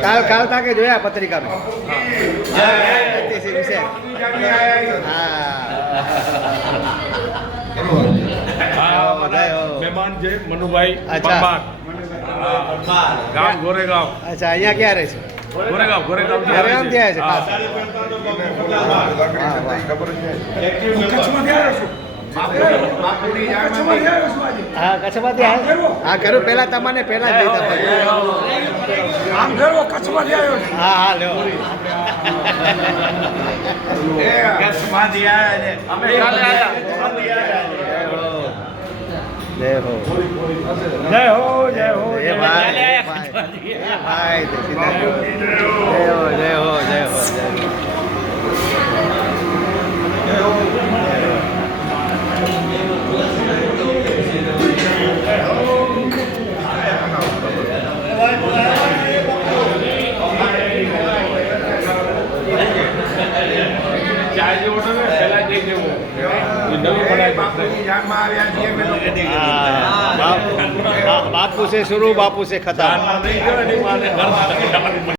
કાલ તાકે જોયા પત્રિકામાં વિશે મહેમાન છે મનુભાઈ અચ્છા. પરમાર. ગામ ગોરેગાંવ. અચ્છા અહીંયા ક્યાં રહે છે ગોરેગાંવ ગોરેગામ ત્યાં છે ખાસ હા કચ્છમાંથી આવ્યા હા કરું પહેલા તમને પહેલા જ જઈતા હા હા લ્યો જય હો જય હો જય હો જય ભાઈ જય ભાઈ જય હો જય હો જય હો બાપુ से शुरू बापू से खत्म.